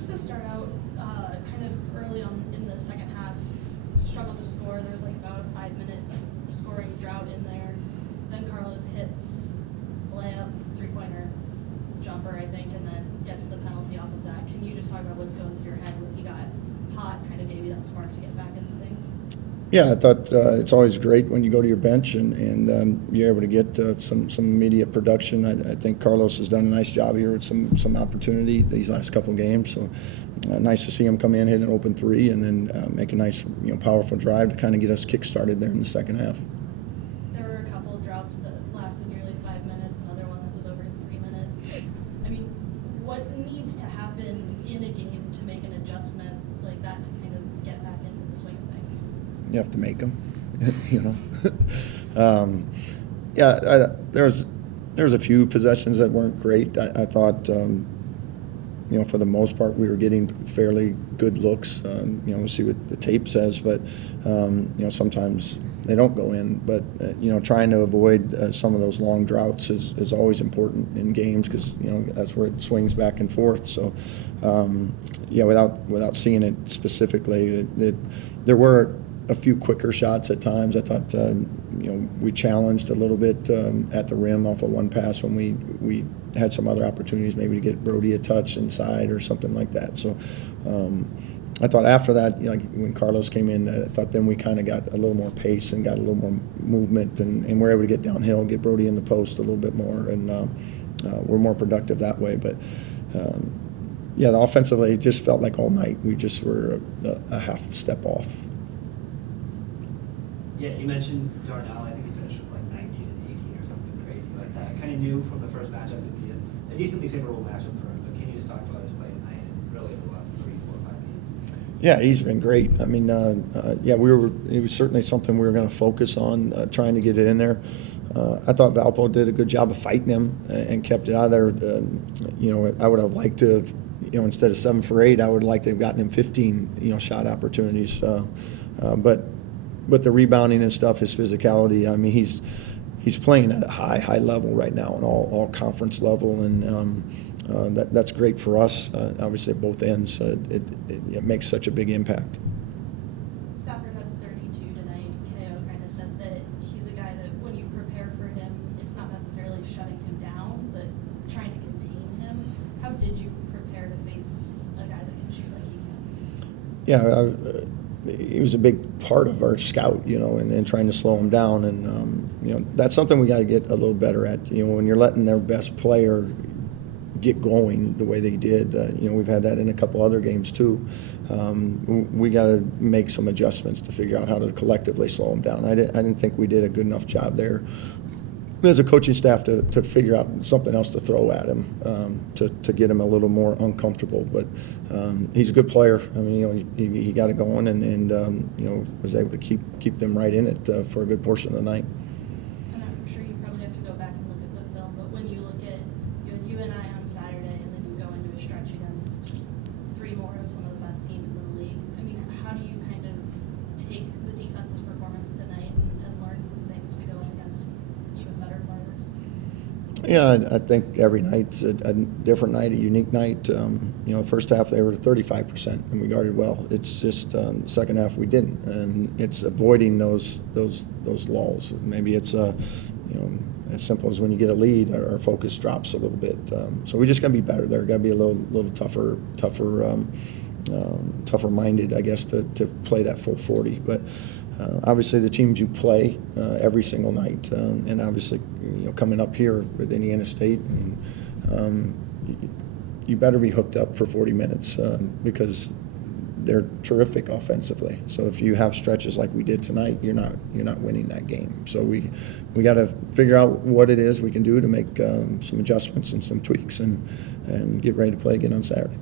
Just to start out, kind of early on in the second half, struggled to score. There was like about a 5-minute scoring drought in there. Then Carlos hits layup, three-pointer, jumper, I think, and then gets the penalty off of that. Can you just talk about what's going through your head when he got hot, kind of gave you that spark to get back into things? Yeah, I thought it's always great when you go to your bench and you're able to get some immediate production. I think Carlos has done a nice job here with some opportunity these last couple of games. So nice to see him come in, hit an open three, and then make a nice, powerful drive to kind of get us kick-started there in the second half. There were a couple of droughts that lasted nearly 5 minutes, another one that was over 3 minutes. I mean, what needs to happen in a game to make an adjustment like that to kind of get back into the swing of things? You have to make them, there was a few possessions that weren't great. I thought, for the most part, we were getting fairly good looks. We'll see what the tape says, but sometimes they don't go in. But trying to avoid some of those long droughts is always important in games because that's where it swings back and forth. So, without seeing it specifically, there were a few quicker shots at times. I thought, we challenged a little bit at the rim off of one pass when we had some other opportunities maybe to get Brody a touch inside or something like that. So I thought after that, when Carlos came in, I thought then we kind of got a little more pace and got a little more movement and we're able to get downhill, get Brody in the post a little bit more, and we're more productive that way. But the offensively, it just felt like all night we just were a half step off. Yeah, you mentioned Darnell. I think he finished with like 19 and 18 or something crazy like that. I kind of knew from the first matchup it would be a decently favorable matchup for him. But can you just talk about his play tonight and really over the last 3, 4, 5 games? Yeah, he's been great. I mean, it was certainly something we were going to focus on, trying to get it in there. I thought Valpo did a good job of fighting him and kept it out of there. I would have liked to have, instead of 7 for 8, I would like to have gotten him 15, shot opportunities. But the rebounding and stuff, his physicality, I mean, he's playing at a high level right now, an all conference level, and that's great for us. Obviously, at both ends, it makes such a big impact. Stafford had 32 tonight. KO kind of said that he's a guy that when you prepare for him, it's not necessarily shutting him down, but trying to contain him. How did you prepare to face a guy that can shoot like he can? Yeah, he was a big part of our scout, and trying to slow him down. And, that's something we got to get a little better at. When you're letting their best player get going the way they did, we've had that in a couple other games too. We got to make some adjustments to figure out how to collectively slow him down. I didn't think we did a good enough job there as a coaching staff to figure out something else to throw at him to get him a little more uncomfortable. But he's a good player. I mean, he got it going and was able to keep them right in it for a good portion of the night. And I'm sure you probably have to go back and look at the film, but when you look at you and I on Saturday, and then you go into a stretch against 3 more of some of the best teams in the league, I mean, how do you kind of take the defense's performance tonight and learn some things to go against even better players? Yeah, I think every night's a different night, a unique night. First half they were 35% and we guarded well. It's just second half we didn't, and it's avoiding those lulls. Maybe it's as simple as when you get a lead, our focus drops a little bit. So we just got to be better there. Got to be a little tougher minded, I guess, to play that full 40. But obviously the teams you play every single night, and obviously coming up here with Indiana State, and you better be hooked up for 40 minutes because they're terrific offensively. So if you have stretches like we did tonight, you're not winning that game. So we got to figure out what it is we can do to make some adjustments and some tweaks and get ready to play again on Saturday.